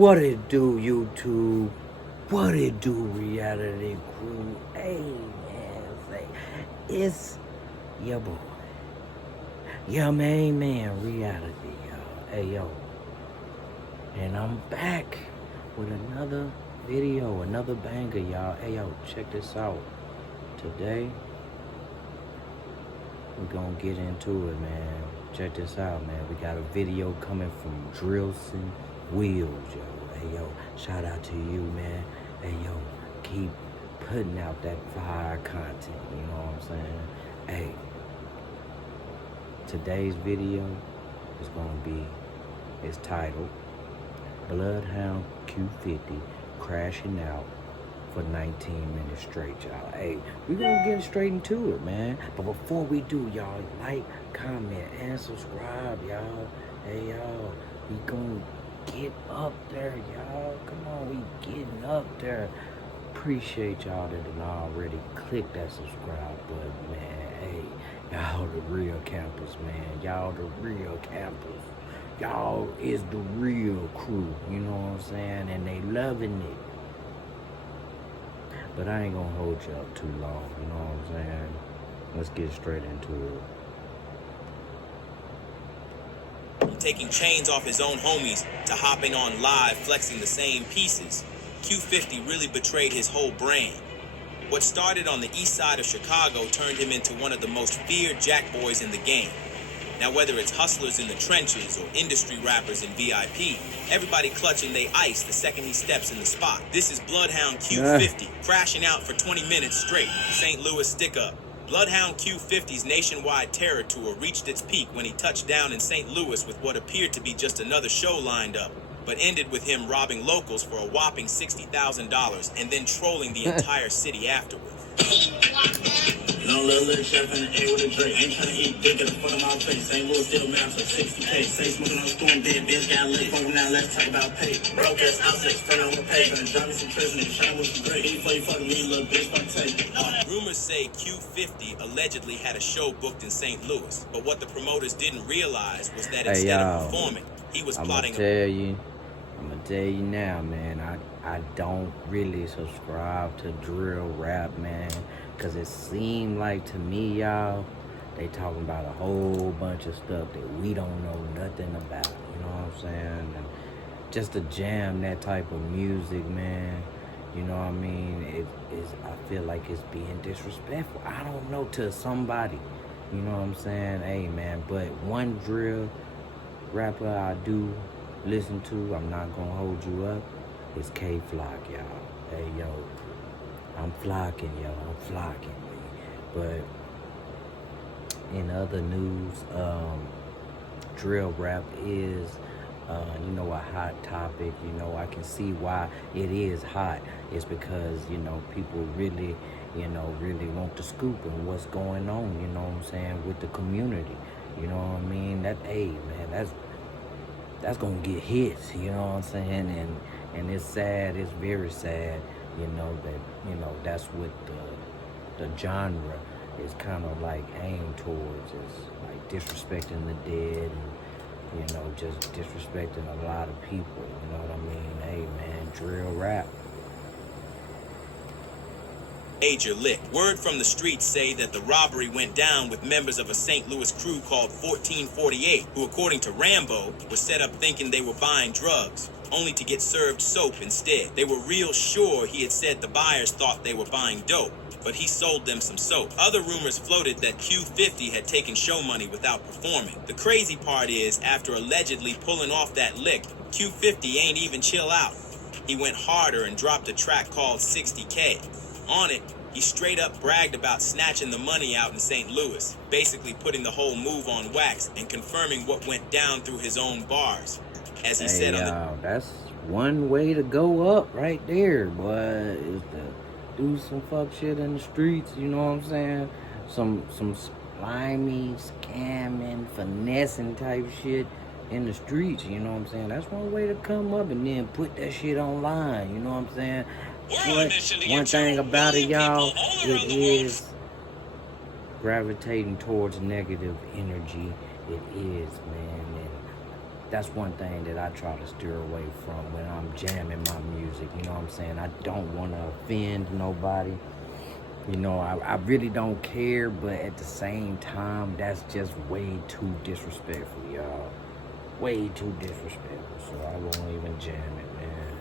What it do, YouTube? What it do, reality crew? Hey, man, say, it's your boy, your main man, reality, y'all. Hey, yo. And I'm back with another video, another banger, y'all. Hey, yo, check this out. Today, we're gonna get into it, man. Check this out, man. We got a video coming from Drillson Wheels, yo. Hey, yo, shout out to you, man. Hey, yo, keep putting out that fire content, you know what I'm saying? Hey, today's video is gonna be, it's titled, Bloodhound Q50 crashing out for 19 minutes straight, y'all. Hey, we gonna get straight into it, man. But before we do, y'all, like, comment, and subscribe, y'all. Hey, y'all, we gonna get up there, y'all. Come on, we getting up there. Appreciate y'all that done already click that subscribe button, man. Hey, y'all the real campers, man. Y'all the real campers. Y'all is the real crew, you know what I'm saying? And they loving it. But I ain't gonna hold you up too long, you know what I'm saying? Let's get straight into it. Taking chains off his own homies to hopping on live, flexing the same pieces, Q50 really betrayed his whole brand. What started on the east side of Chicago turned him into one of the most feared jack boys in the game. Now, whether it's hustlers in the trenches or industry rappers in VIP, everybody clutching they ice the second he steps in the spot. This is Bloodhound Q50, crashing out for 20 minutes straight. St. Louis stick up. Bloodhound Q50's nationwide terror tour reached its peak when he touched down in St. Louis with what appeared to be just another show lined up, but ended with him robbing locals for a whopping $60,000 and then trolling the entire city afterward. No little chef in the air with a drink. Ain't trying to eat dick at the front of my face. St. Louis still maps for 60K. Say smoking on the storm, dead bitch got lit. Phone now, let's talk about pay. Broke ass outlets, turn on the pay. Gonna drive me some prison, nigga. Shine with some great. Before you fucking me, little bitch, fuck take. Rumors say Q50 allegedly had a show booked in St. Louis, but what the promoters didn't realize was that instead of performing, he was plotting. I'm gonna tell you now, man, I don't really subscribe to drill rap, man, because it seemed like to me, y'all, they talking about a whole bunch of stuff that we don't know nothing about, you know what I'm saying? And just to jam that type of music, man, you know what I mean, I feel like it's being disrespectful. I don't know, to somebody, you know what I'm saying? Hey, man, but one drill rapper I do listen to, I'm not gonna hold you up, it's K Flock, y'all. Hey, yo, I'm flocking, yo, I'm flocking. But in other news, drill rap is, you know, a hot topic. You know, I can see why it is hot. It's because, you know, people really, you know, really want to scoop on what's going on, you know what I'm saying, with the community. You know what I mean? That, hey, man, that's gonna get hits, you know what I'm saying? And it's sad, it's very sad, you know, that, you know, that's what the genre is kind of like aimed towards, is like disrespecting the dead and, you know, just disrespecting a lot of people, you know what I mean? Hey, man, drill rap. Major lick. Word from the streets say that the robbery went down with members of a St. Louis crew called 1448, who, according to Rambo, was set up thinking they were buying drugs, only to get served soap instead. They were real sure he had said the buyers thought they were buying dope, but he sold them some soap. Other rumors floated that Q50 had taken show money without performing. The crazy part is, after allegedly pulling off that lick, Q50 ain't even chill out. He went harder and dropped a track called 60K. On it, he straight up bragged about snatching the money out in St. Louis, basically putting the whole move on wax and confirming what went down through his own bars. As he said on the... That's one way to go up right there, boy, is to do some fuck shit in the streets, you know what I'm saying? Some slimy, scamming, finessing type shit in the streets, you know what I'm saying? That's one way to come up, and then put that shit online, you know what I'm saying? But one thing about it, y'all, it is gravitating towards negative energy. It is, man. And that's one thing that I try to steer away from when I'm jamming my music. You know what I'm saying? I don't want to offend nobody. You know, I really don't care, but at the same time, that's just way too disrespectful, y'all. Way too disrespectful. So I won't even jam it, man.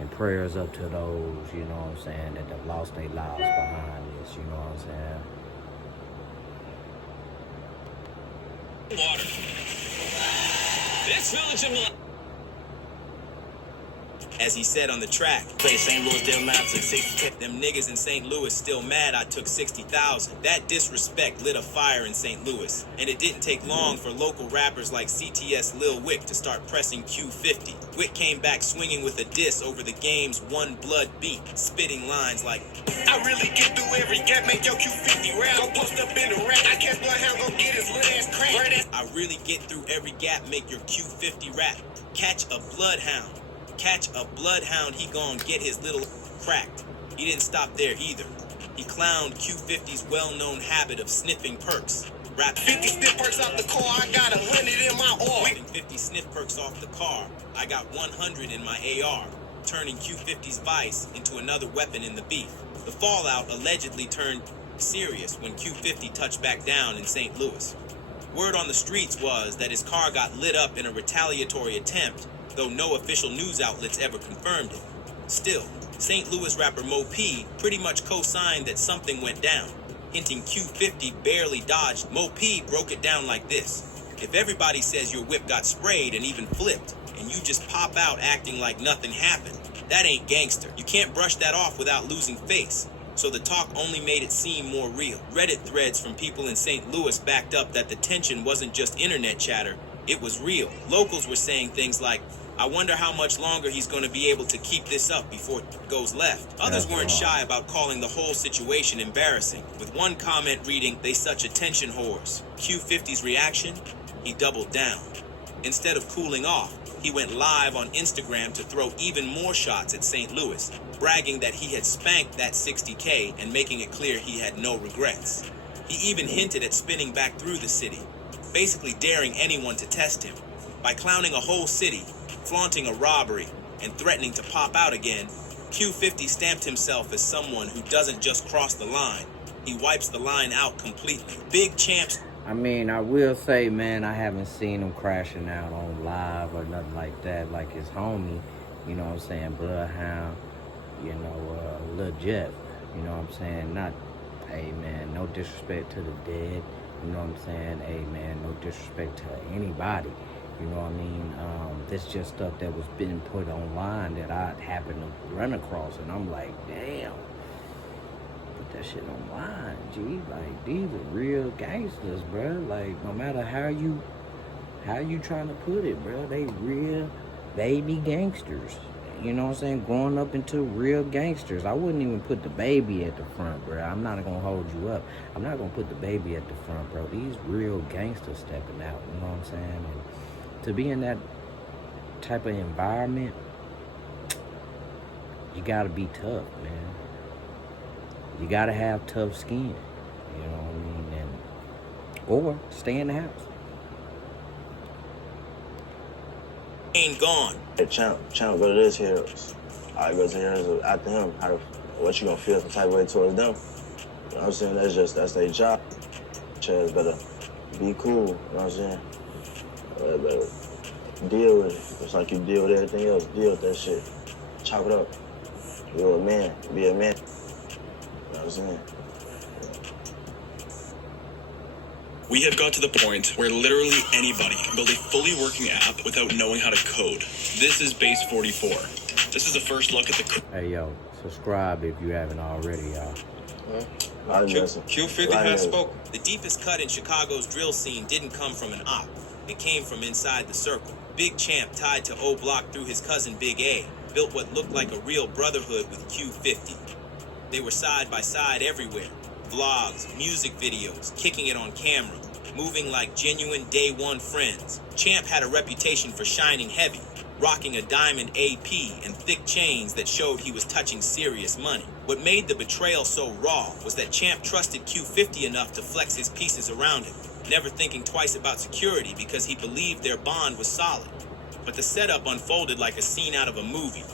And prayers up to those, you know what I'm saying, that have lost their lives behind this, you know what I'm saying? Water. This village of... As he said on the track, Play St. Louis, still mad, took 60K. them niggas in St. Louis still mad I took 60,000. That disrespect lit a fire in St. Louis. And it didn't take long for local rappers like CTS Lil Wick to start pressing Q50. Wick came back swinging with a diss over the game's One Blood beat, spitting lines like, I really get through every gap, make your Q50 rap. Go post up in the rack, I catch Bloodhound, go get his little ass crack. I really get through every gap, make your Q50 rap. Catch a Bloodhound. Catch a Bloodhound, he gon' get his little cracked. He didn't stop there either. He clowned Q50's well-known habit of sniffing perks. Rap 50 sniff perks off the car, I got 100 in my arm. 50 sniff perks off the car. I got 100 in my AR, turning Q50's vice into another weapon in the beef. The fallout allegedly turned serious when Q50 touched back down in St. Louis. Word on the streets was that his car got lit up in a retaliatory attempt, though no official news outlets ever confirmed it. Still, St. Louis rapper Mo P pretty much co-signed that something went down, hinting Q50 barely dodged. Mo P broke it down like this: if everybody says your whip got sprayed and even flipped, and you just pop out acting like nothing happened, that ain't gangster. You can't brush that off without losing face. So the talk only made it seem more real. Reddit threads from people in St. Louis backed up that the tension wasn't just internet chatter, it was real. Locals were saying things like, I wonder how much longer he's going to be able to keep this up before it goes left. Others weren't shy about calling the whole situation embarrassing, with one comment reading, they such attention whores. Q50's reaction? He doubled down. Instead of cooling off, he went live on Instagram to throw even more shots at St. Louis, bragging that he had spanked that 60K and making it clear he had no regrets. He even hinted at spinning back through the city, basically daring anyone to test him. By clowning a whole city, flaunting a robbery, and threatening to pop out again, Q50 stamped himself as someone who doesn't just cross the line, he wipes the line out completely. Big Champ's... I mean, I will say, man, I haven't seen him crashing out on live or nothing like that, like his homie, you know what I'm saying, Bloodhound, you know, Lil Jeff, you know what I'm saying, not, hey, man, no disrespect to the dead, you know what I'm saying, hey, man, no disrespect to anybody. You know what I mean? That's just stuff that was being put online that I happened to run across, and I'm like, damn, put that shit online, G. Like, these are real gangsters, bro. Like, no matter how you trying to put it, bro, they real baby gangsters. You know what I'm saying? Growing up into real gangsters. I wouldn't even put the baby at the front, bro. I'm not gonna hold you up. I'm not gonna put the baby at the front, bro. These real gangsters stepping out. You know what I'm saying? And to be in that type of environment, you gotta be tough, man. You gotta have tough skin. You know what I mean? Or stay in the house. Ain't gone. Hey, Champ, go to this here. I go to here after him. What you gonna feel some type of way towards them? You know what I'm saying? That's their job. Chaz better be cool. You know what I'm saying? Better deal with it. Just like you deal with everything else. Deal with that shit. Chop it up. You're a man. Be a man. You know what I'm saying? We have got to the point where literally anybody can build a fully working app without knowing how to code. This is Base 44. This is the first look at the... Hey, yo, subscribe if you haven't already, y'all. Q50 has spoken. The deepest cut in Chicago's drill scene didn't come from an op. It came from inside the circle. Big Champ, tied to O Block through his cousin Big A, built what looked like a real brotherhood with Q50. They were side by side everywhere. Vlogs, music videos, kicking it on camera, moving like genuine day one friends. Champ had a reputation for shining heavy, rocking a diamond AP and thick chains that showed he was touching serious money. What made the betrayal so raw was that Champ trusted Q50 enough to flex his pieces around him. never thinking twice about security because he believed their bond was solid. But the setup unfolded like a scene out of a movie.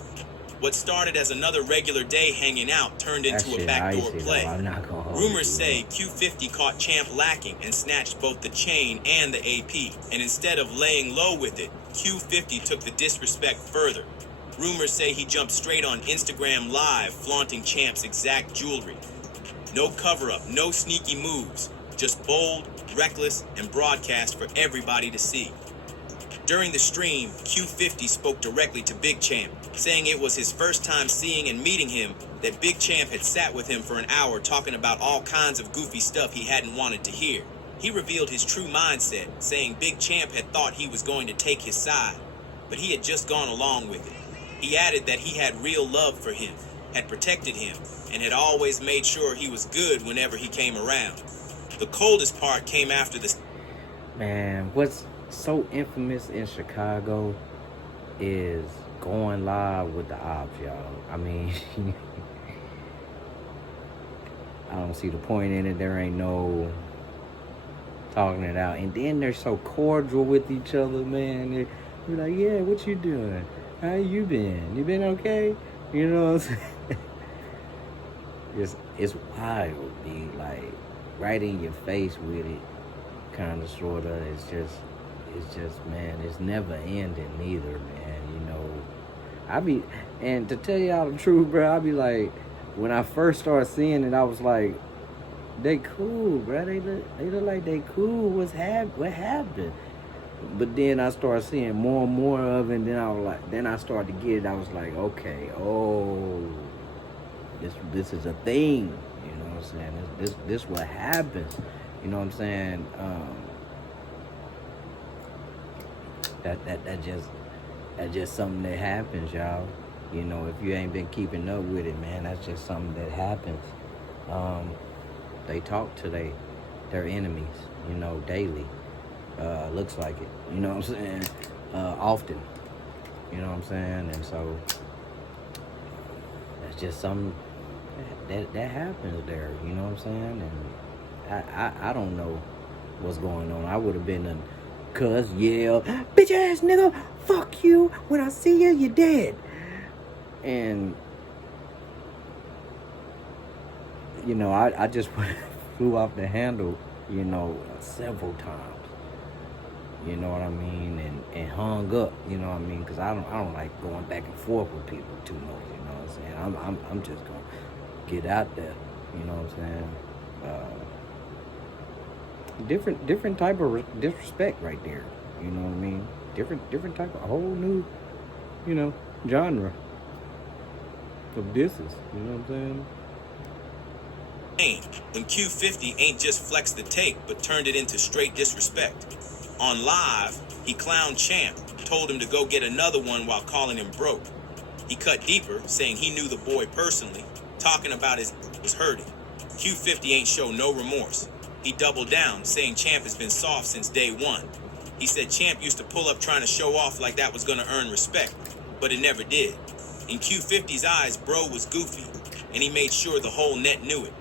What started as another regular day hanging out turned into a backdoor play. Rumors say Q50 caught Champ lacking and snatched both the chain and the AP. And instead of laying low with it, Q50 took the disrespect further. Rumors say he jumped straight on Instagram Live flaunting Champ's exact jewelry. No cover-up, no sneaky moves, just bold, reckless, and broadcast for everybody to see. During the stream, Q50 spoke directly to Big Champ, saying it was his first time seeing and meeting him, that Big Champ had sat with him for an hour talking about all kinds of goofy stuff he hadn't wanted to hear. He revealed his true mindset, saying Big Champ had thought he was going to take his side, but he had just gone along with it. He added that he had real love for him, had protected him, and had always made sure he was good whenever he came around. The coldest part came after this. Man, what's so infamous in Chicago is going live with the ops, y'all. I mean, I don't see the point in it. There ain't no talking it out. And then they're so cordial with each other, man. They're like, yeah, what you doing? How you been? You been okay? You know what I'm saying? It's wild, be like right in your face with it, kind of, sort of. It's just, man, it's never ending neither, man. You know, and to tell y'all the truth, bro, I be like, when I first started seeing it, I was like, they cool, bro. They look like they cool. What happened? But then I started seeing more and more of it, and then I started to get it. I was like, okay, oh, this is a thing. You know what I'm saying? This what happens. You know what I'm saying? That's just something that happens, y'all. You know, if you ain't been keeping up with it, man, that's just something that happens. They talk to their enemies, you know, daily. Looks like it, you know what I'm saying? Often, you know what I'm saying? And so that's just something that happens there, you know what I'm saying? And I don't know what's going on. I would have been a cuss, yell, bitch ass nigga, fuck you. When I see you, you're dead. And you know, I just flew off the handle, you know, several times. You know what I mean? And hung up, you know what I mean? Because I don't like going back and forth with people too much, you know what I'm saying? I'm just going to get out there, you know what I'm saying? Different type of disrespect right there, you know what I mean? Different type of whole new, you know, genre of disses, you know what I'm saying? When Q50 ain't just flexed the take, but turned it into straight disrespect. On Live, he clowned Champ, told him to go get another one while calling him broke. He cut deeper, saying he knew the boy personally, talking about his was hurting. Q50 ain't show no remorse. He doubled down, saying Champ has been soft since day one. He said Champ used to pull up trying to show off like that was gonna earn respect, but it never did. In Q50's eyes, bro was goofy, and he made sure the whole net knew it.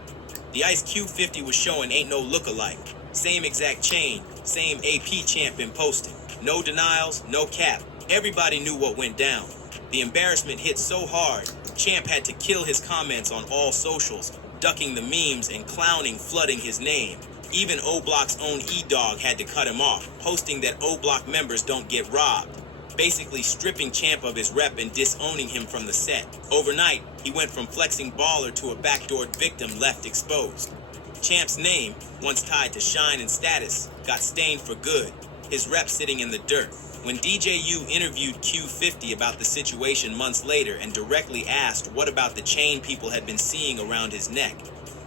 The ice Q50 was showing ain't no look-alike. Same exact chain, same AP Champ been posting. No denials, no cap. Everybody knew what went down. The embarrassment hit so hard, Champ had to kill his comments on all socials, ducking the memes and clowning flooding his name. Even O-Block's own E-Dog had to cut him off, posting that O-Block members don't get robbed. Basically stripping Champ of his rep and disowning him from the set. Overnight, he went from flexing baller to a backdoored victim left exposed. Champ's name, once tied to shine and status, got stained for good, his rep sitting in the dirt. When DJU interviewed Q50 about the situation months later and directly asked what about the chain people had been seeing around his neck,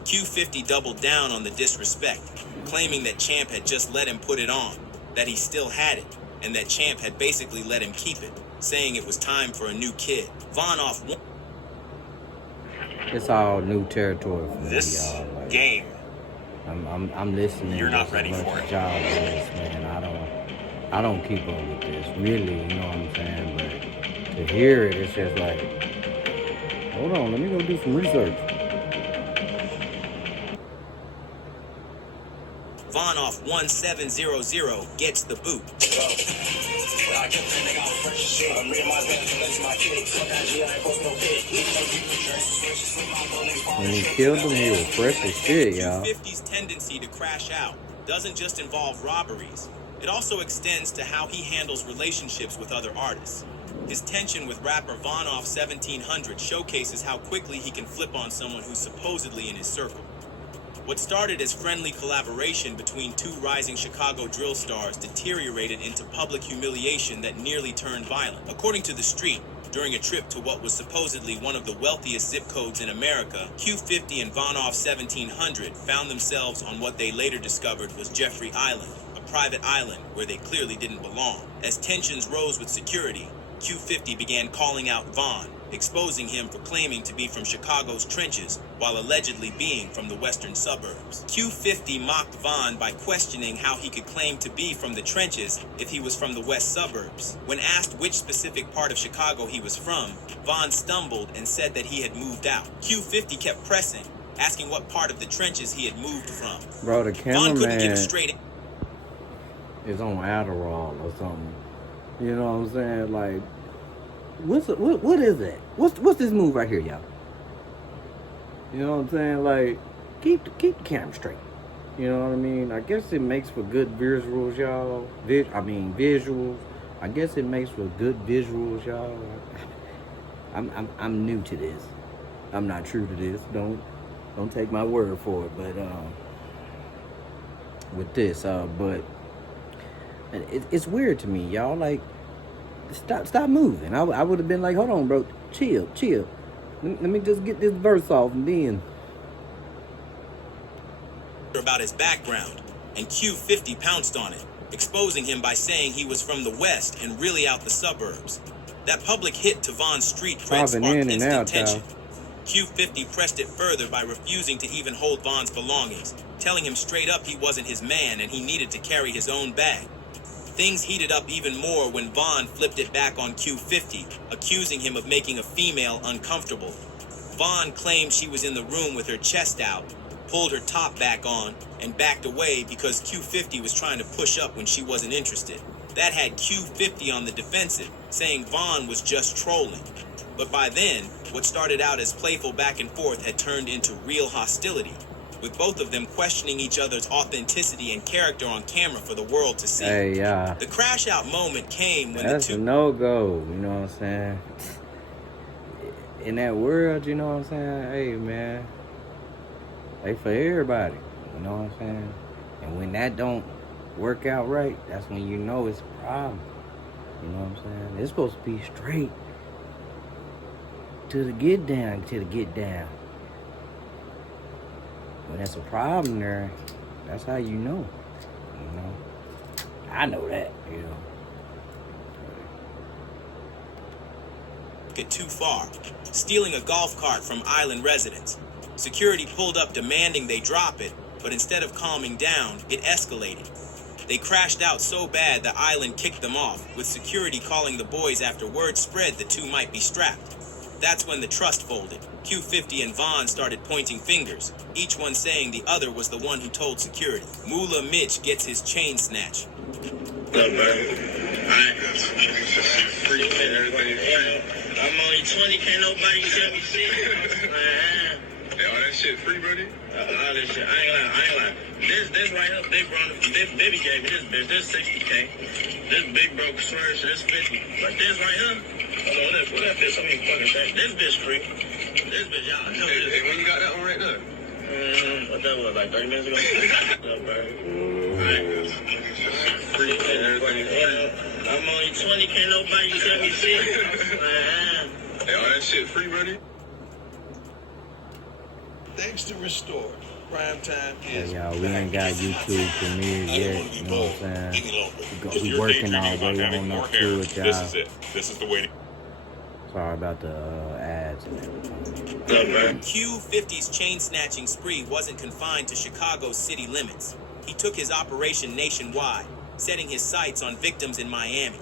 Q50 doubled down on the disrespect, claiming that Champ had just let him put it on, that he still had it, and that Champ had basically let him keep it, saying it was time for a new kid. Vonoff won. It's all new territory for me, This y'all. Like, game, I'm listening. You're not just ready as much for it. as y'all is, man. I don't keep up with this, really. You know what I'm saying? But to hear it, it's just like, hold on, let me go do some research. Vonoff 1700 gets the boot. When he killed him, he was fresh as shit, y'all. Q50's tendency to crash out doesn't just involve robberies. It also extends to how he handles relationships with other artists. His tension with rapper Vonoff 1700 showcases how quickly he can flip on someone who's supposedly in his circle. What started as friendly collaboration between two rising Chicago drill stars deteriorated into public humiliation that nearly turned violent. According to The Street, during a trip to what was supposedly one of the wealthiest zip codes in America, Q50 and Vonoff 1700 found themselves on what they later discovered was Jeffrey Island, a private island where they clearly didn't belong. As tensions rose with security, Q50 began calling out Von, exposing him for claiming to be from Chicago's trenches while allegedly being from the western suburbs. Q50 mocked Von by questioning how he could claim to be from the trenches if he was from the west suburbs. When asked which specific part of Chicago he was from, Von stumbled and said that he had moved out. Q50 kept pressing, asking what part of the trenches he had moved from. Bro, the Von couldn't give a cameraman straight is on Adderall or something. You know what I'm saying? Like, what is that? What's this move right here, y'all? You know what I'm saying? Like, keep the camera straight. You know what I mean? I guess it makes for good visuals, y'all. Visuals. I guess it makes for good visuals, y'all. I'm new to this. I'm not true to this. Don't take my word for it. But with this, but it's weird to me, y'all. Like, stop moving. I would have been like, hold on, bro, chill. Let me just get this verse off and then. About his background, and Q50 pounced on it, exposing him by saying he was from the west and really out the suburbs. That public hit to Von's street cred sparked instant tension. Q50 pressed it further by refusing to even hold Von's belongings, telling him straight up he wasn't his man and he needed to carry his own bag. Things heated up even more when Von flipped it back on Q50, accusing him of making a female uncomfortable. Von claimed she was in the room with her chest out, pulled her top back on, and backed away because Q50 was trying to push up when she wasn't interested. That had Q50 on the defensive, saying Von was just trolling. But by then, what started out as playful back and forth had turned into real hostility, with both of them questioning each other's authenticity and character on camera for the world to see. Hey, yeah. The crash out moment came when That's the two... a no-go, you know what I'm saying? In that world, you know what I'm saying? Hey, man. They for everybody, you know what I'm saying? And when that don't work out right, that's when you know it's a problem. You know what I'm saying? It's supposed to be straight to the get down. When there's a problem there, that's how you know. You know? I know that, you know. Get too far, stealing a golf cart from island residents. Security pulled up demanding they drop it, but instead of calming down, it escalated. They crashed out so bad the island kicked them off, with security calling the boys after word spread the two might be strapped. That's when the trust folded. Q50 and Von started pointing fingers, each one saying the other was the one who told security. Moolah Mitch gets his chain snatch. Look, bro. Free and everything. I'm only 20, can't nobody tell me shit. Man. Hey, all that shit free, buddy? All this shit. I ain't lying. This right here, this baby gave me this bitch. This 60K. This big broke swerve, this 50. But this right here, hold on, what that bitch? So many fucking things. This bitch free. This bitch, y'all know this. Hey, when you got that one right now? What that was, like 30 minutes ago? Look, bro. Alright. Free and everything. I'm only 20, can't nobody tell me shit. Man. Hey, all that shit free, buddy? Thanks to Restore, Primetime is Hey, y'all, we ain't got YouTube premiere yet, you know what I'm saying? We working our way on up to it, y'all. This is it. This is the way to... Sorry about the ads and everything. Q50's chain snatching spree wasn't confined to Chicago's city limits. He took his operation nationwide, setting his sights on victims in Miami.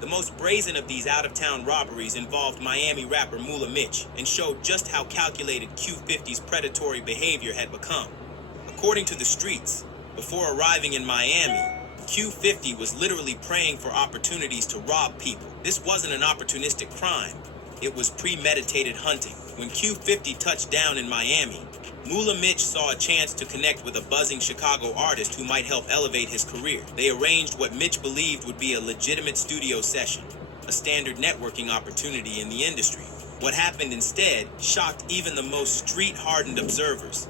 The most brazen of these out-of-town robberies involved Miami rapper Moolah Mitch and showed just how calculated Q50's predatory behavior had become. According to The Streets, Before arriving in Miami, Q50 was literally praying for opportunities to rob people. This wasn't an opportunistic crime. It was premeditated hunting. When Q50 touched down in Miami, Moolah Mitch saw a chance to connect with a buzzing Chicago artist who might help elevate his career. They arranged what Mitch believed would be a legitimate studio session, a standard networking opportunity in the industry. What happened instead shocked even the most street-hardened observers.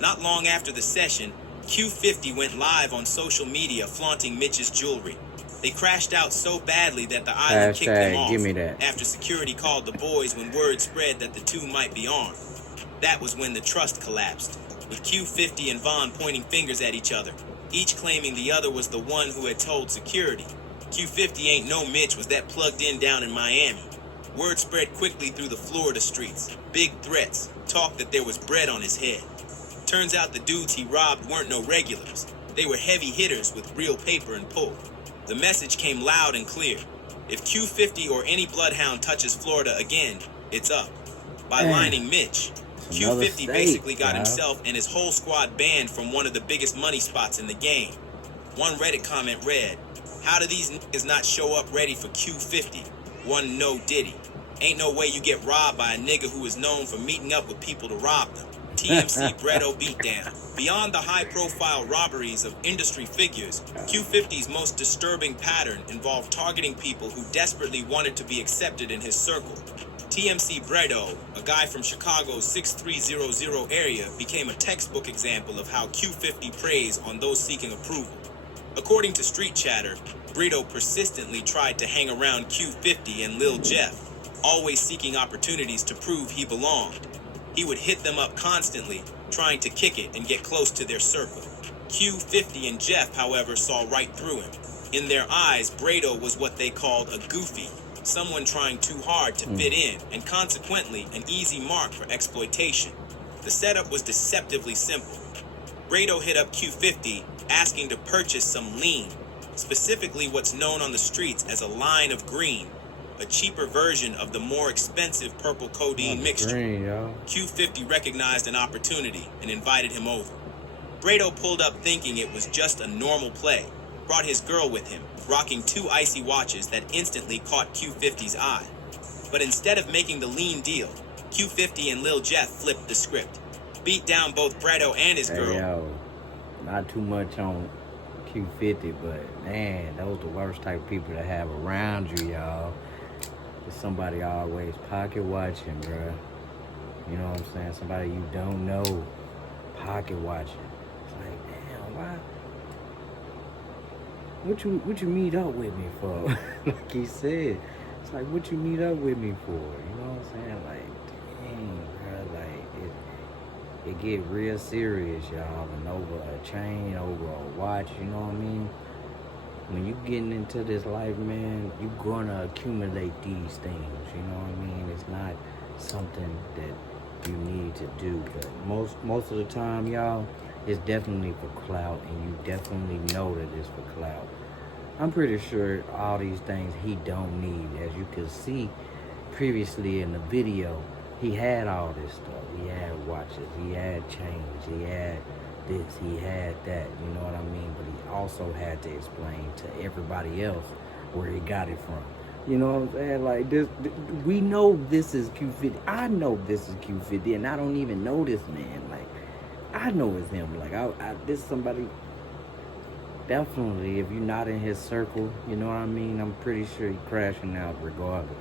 Not long after the session, Q50 went live on social media flaunting Mitch's jewelry. They crashed out so badly that the island kicked them off Give me that. after security called the boys when word spread that the two might be armed. That was when the trust collapsed, with Q50 and Vaughn pointing fingers at each other, each claiming the other was the one who had told security. Q50 ain't no Mitch was that plugged in down in Miami. Word spread quickly through the Florida streets. Big threats, talk that there was bread on his head. Turns out the dudes he robbed weren't no regulars. They were heavy hitters with real paper and pull. The message came loud and clear. If Q50 or any Bloodhound touches Florida again, it's up. By lining Mitch, Q50 basically got himself and his whole squad banned from one of the biggest money spots in the game. One Reddit comment read, "How do these niggas not show up ready for Q50? One no Diddy. Ain't no way you get robbed by a nigga who is known for meeting up with people to rob them." TMC Bredo beatdown. Beyond the high-profile robberies of industry figures, Q50's most disturbing pattern involved targeting people who desperately wanted to be accepted in his circle. TMC Bredo, a guy from Chicago's 6300 area, became a textbook example of how Q50 preys on those seeking approval. According to Street Chatter, Bredo persistently tried to hang around Q50 and Lil Jeff, always seeking opportunities to prove he belonged. He would hit them up constantly, trying to kick it and get close to their circle. Q50 and Jeff, however, saw right through him. In their eyes, Bredo was what they called a goofy, someone trying too hard to fit in, and consequently, an easy mark for exploitation. The setup was deceptively simple. Bredo hit up Q50, asking to purchase some lean, specifically what's known on the streets as a line of green, a cheaper version of the more expensive purple codeine mixture. Q50 recognized an opportunity and invited him over. Bredo pulled up thinking it was just a normal play, brought his girl with him, rocking 2 icy watches that instantly caught Q50's eye. But instead of making the lean deal, Q50 and Lil Jeff flipped the script, beat down both Bredo and his girl. Hey, yo, not too much on Q50, but man, those the worst type of people to have around you, y'all. There's somebody always pocket watching, bruh. You know what I'm saying? Somebody you don't know pocket watching. It's like, damn, why? What you meet up with me for? Like he said, it's like, what you meet up with me for? You know what I'm saying? Like, dang, bruh, like it get real serious, y'all. And over a chain, over a watch, you know what I mean? When you getting into this life, man, you gonna accumulate these things, you know what I mean? It's not something that you need to do, but most of the time, y'all, it's definitely for clout, and you definitely know that it's for clout. I'm pretty sure all these things he don't need. As you can see previously in the video, he had all this stuff. He had watches, he had chains, he had this, he had that, you know what I mean? But he also had to explain to everybody else where he got it from. You know what I'm saying? Like, this we know this is Q50. I know this is Q50, and I don't even know this man. Like, I know it's him. Like, this is somebody, definitely, if you're not in his circle, you know what I mean? I'm pretty sure he's crashing out regardless.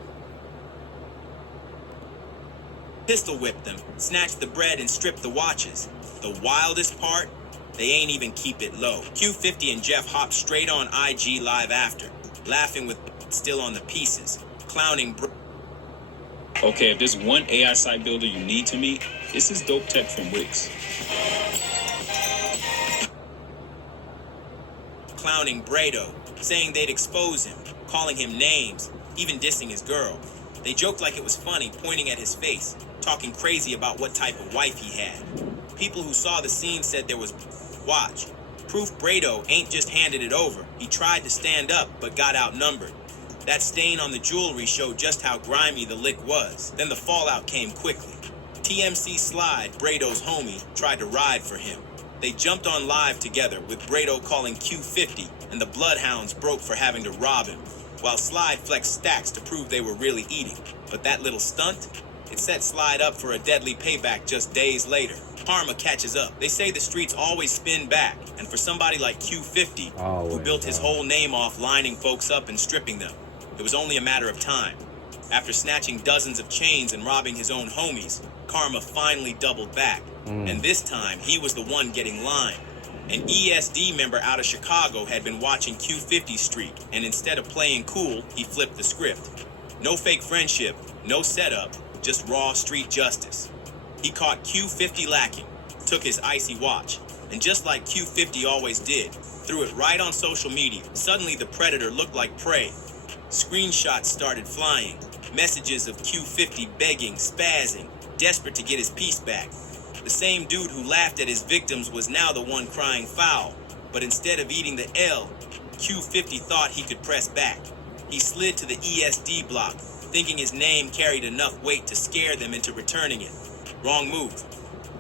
Pistol whipped them, snatched the bread, and stripped the watches. The wildest part? They ain't even keep it low. Q50 and Jeff hopped straight on IG Live after, laughing with still on the pieces, clowning Okay, if there's one AI site builder you need to meet, it's this dope tech from Wix. Clowning Bredo, saying they'd expose him, calling him names, even dissing his girl. They joked like it was funny, pointing at his face, talking crazy about what type of wife he had. People who saw the scene said there was watch. Proof Bredo ain't just handed it over. He tried to stand up, but got outnumbered. That stain on the jewelry showed just how grimy the lick was. Then the fallout came quickly. TMC Slide, Bredo's homie, tried to ride for him. They jumped on live together, with Brado calling Q50, and the Bloodhounds broke for having to rob him, while Slide flexed stacks to prove they were really eating. But that little stunt, it set Slide up for a deadly payback just days later. Karma catches up. They say the streets always spin back, and for somebody like Q50, who built his whole name off lining folks up and stripping them, it was only a matter of time. After snatching dozens of chains and robbing his own homies, Karma finally doubled back. And this time, he was the one getting lined. An ESD member out of Chicago had been watching Q50's streak, and instead of playing cool, he flipped the script. No fake friendship, no setup, just raw street justice. He caught Q50 lacking, took his icy watch, and just like Q50 always did, threw it right on social media. Suddenly the predator looked like prey. Screenshots started flying, messages of Q50 begging, spazzing, desperate to get his piece back. The same dude who laughed at his victims was now the one crying foul, but instead of eating the L, Q50 thought he could press back. He slid to the ESD block, thinking his name carried enough weight to scare them into returning it. Wrong move.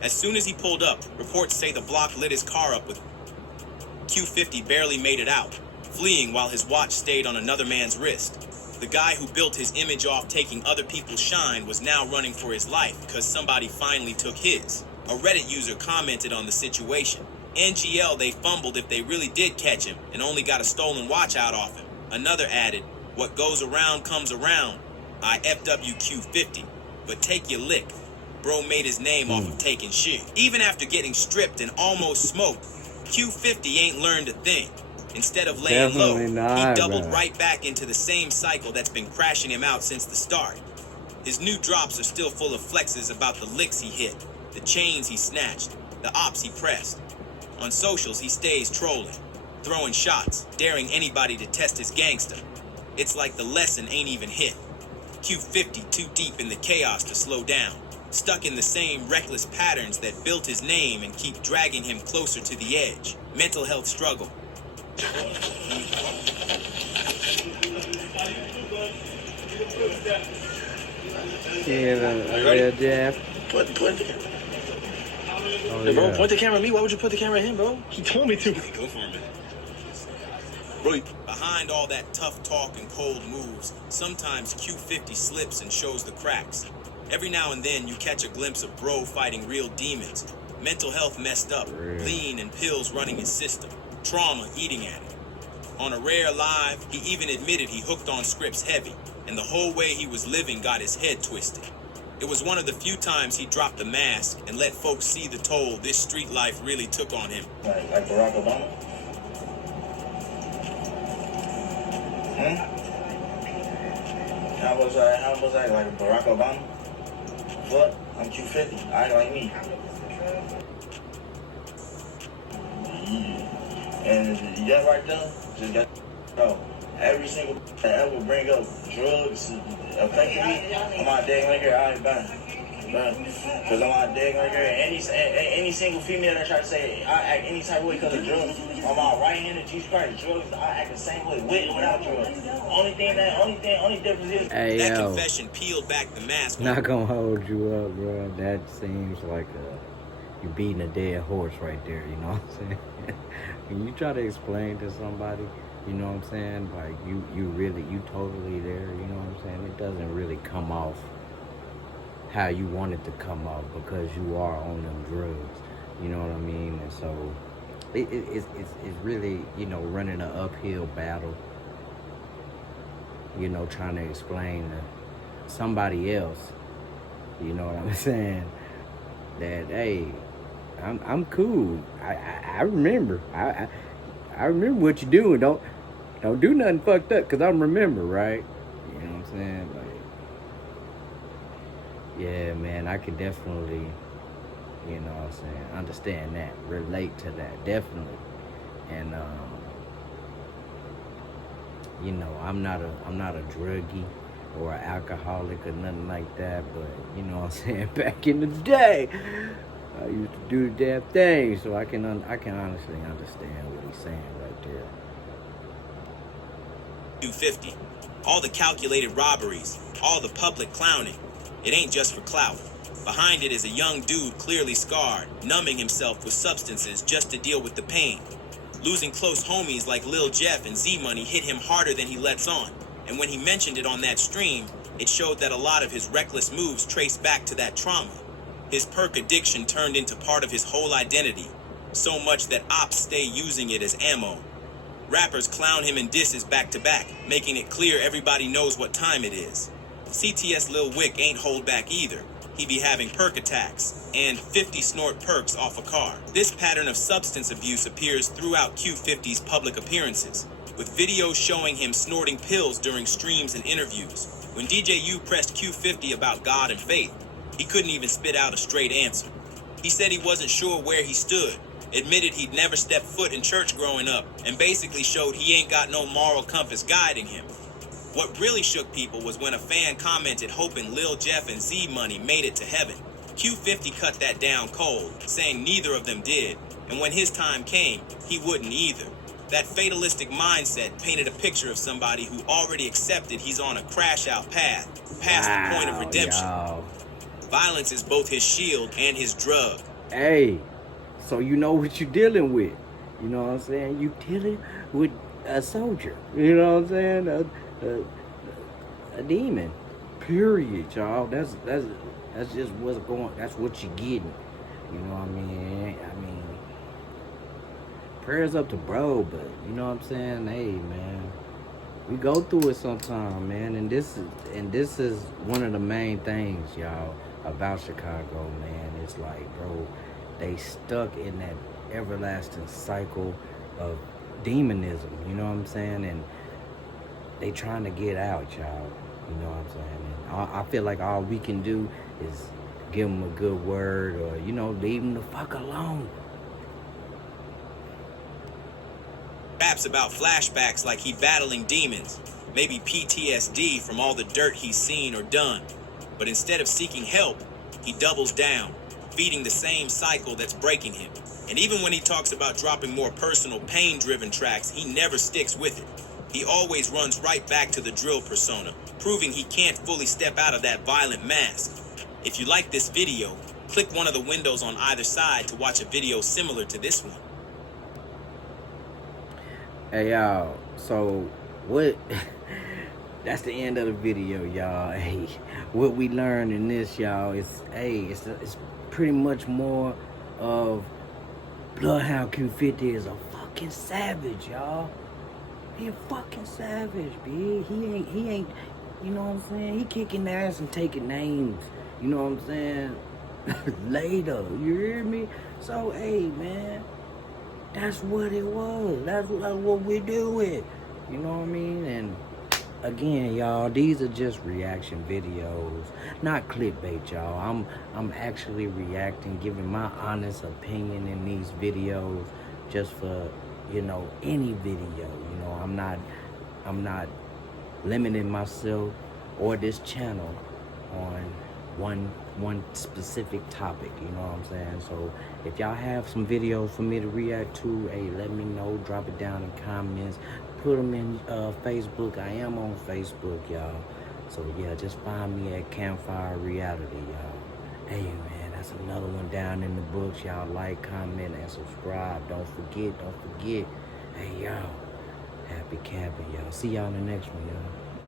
As soon as he pulled up, reports say the block lit his car up with Q50 barely made it out, fleeing while his watch stayed on another man's wrist. The guy who built his image off taking other people's shine was now running for his life because somebody finally took his. A Reddit user commented on the situation. NGL, they fumbled if they really did catch him and only got a stolen watch out off him. Another added, what goes around comes around. I FWQ50, but take your lick. Bro made his name off of taking shit. Even after getting stripped and almost smoked, Q50 ain't learned a thing. Instead of laying low, he doubled right back into the same cycle that's been crashing him out since the start. His new drops are still full of flexes about the licks he hit, the chains he snatched, the ops he pressed. On socials, he stays trolling, throwing shots, daring anybody to test his gangster. It's like the lesson ain't even hit. Q50 too deep in the chaos to slow down, stuck in the same reckless patterns that built his name and keep dragging him closer to the edge. Mental health struggle. Jeff. Put the Oh, hey, bro, yeah. point the camera at me. Why would you put the camera at him, bro? He told me to. Go for him, man. Bro, behind all that tough talk and cold moves, sometimes Q50 slips and shows the cracks. Every now and then you catch a glimpse of bro fighting real demons. Mental health messed up, lean and pills running his system. Trauma eating at it. On a rare live, he even admitted he hooked on scripts heavy, and the whole way he was living got his head twisted. It was one of the few times he dropped the mask and let folks see the toll this street life really took on him. Like Barack Obama? How was I like Barack Obama? What? I'm Q50. I ain't like me. And that right there, just got every single that ever bring up drugs effectively, I'm out there right here, I ain't buying. Because I'm out there right here. Any single female that try to say I act any type of way because of drugs, I'm out right-handed, Jesus Christ, drugs, I act the same way, with and without drugs. Only difference is That confession peeled back the mask. Not gonna hold you up, bro. That seems like you're beating a dead horse right there, you know what I'm saying? When you try to explain to somebody, you know what I'm saying, like you totally there, you know what I'm saying? It doesn't really come off how you want it to come off because you are on them drugs, you know what I mean? And so it's really, you know, running an uphill battle, you know, trying to explain to somebody else, you know what I'm saying, that hey, I'm cool. I remember. I remember what you're doing. Don't do nothing fucked up, cause I'm remember, right? You know what I'm saying? Like, yeah, man, I could definitely, you know what I'm saying, understand that, relate to that, definitely. And you know, I'm not a druggie or an alcoholic or nothing like that, but you know what I'm saying, back in the day, I used to do the damn thing, so I can honestly understand what he's saying right there. Q50. All the calculated robberies, all the public clowning. It ain't just for clout. Behind it is a young dude clearly scarred, numbing himself with substances just to deal with the pain. Losing close homies like Lil Jeff and Z-Money hit him harder than he lets on. And when he mentioned it on that stream, it showed that a lot of his reckless moves traced back to that trauma. His perk addiction turned into part of his whole identity, so much that ops stay using it as ammo. Rappers clown him in disses back to back, making it clear everybody knows what time it is. CTS Lil Wick ain't hold back either. He be having perk attacks and 50 snort perks off a car. This pattern of substance abuse appears throughout Q50's public appearances, with videos showing him snorting pills during streams and interviews. When DJ U pressed Q50 about God and faith, he couldn't even spit out a straight answer. He said he wasn't sure where he stood, admitted he'd never stepped foot in church growing up, and basically showed he ain't got no moral compass guiding him. What really shook people was when a fan commented hoping Lil Jeff and Z-Money made it to heaven. Q50 cut that down cold, saying neither of them did, and when his time came, he wouldn't either. That fatalistic mindset painted a picture of somebody who already accepted he's on a crash-out path, past the point of redemption. Y'all. Violence is both his shield and his drug. Hey, so you know what you're dealing with. You know what I'm saying? You dealing with a soldier. You know what I'm saying? A demon. Period, y'all. That's just what's going. That's what you're getting. You know what I mean? Prayers up to bro, but you know what I'm saying? Hey, man, we go through it sometime, man, and this is one of the main things, y'all, about Chicago, man. It's like, bro, they stuck in that everlasting cycle of demonism. You know what I'm saying? And they trying to get out, y'all. You know what I'm saying? And I feel like all we can do is give them a good word, or leave them the fuck alone. Raps about flashbacks like he battling demons, maybe PTSD from all the dirt he's seen or done. But instead of seeking help, he doubles down, feeding the same cycle that's breaking him. And even when he talks about dropping more personal, pain-driven tracks, he never sticks with it. He always runs right back to the drill persona, proving he can't fully step out of that violent mask. If you like this video, click one of the windows on either side to watch a video similar to this one. Hey, y'all, so what? That's the end of the video, y'all. Hey, what we learned in this, y'all, is, it's pretty much more of Bloodhound Q50 is a fucking savage, y'all. He a fucking savage, B. He ain't, you know what I'm saying? He kicking ass and taking names, you know what I'm saying? Later, you hear me? So, hey, man, that's what it was. That's what we do it. You know what I mean? And again, y'all, these are just reaction videos, not clickbait, y'all. I'm actually reacting, giving my honest opinion in these videos, just for, any video. I'm not limiting myself or this channel on one specific topic, you know what I'm saying? So if y'all have some videos for me to react to, hey, let me know. Drop it down in comments. Put them in Facebook. I am on Facebook, y'all. So yeah, just find me at Campfire Reality, y'all. Hey, man, that's another one down in the books. Y'all like, comment, and subscribe. Don't forget. Hey, y'all, happy camping, y'all. See y'all in the next one, y'all.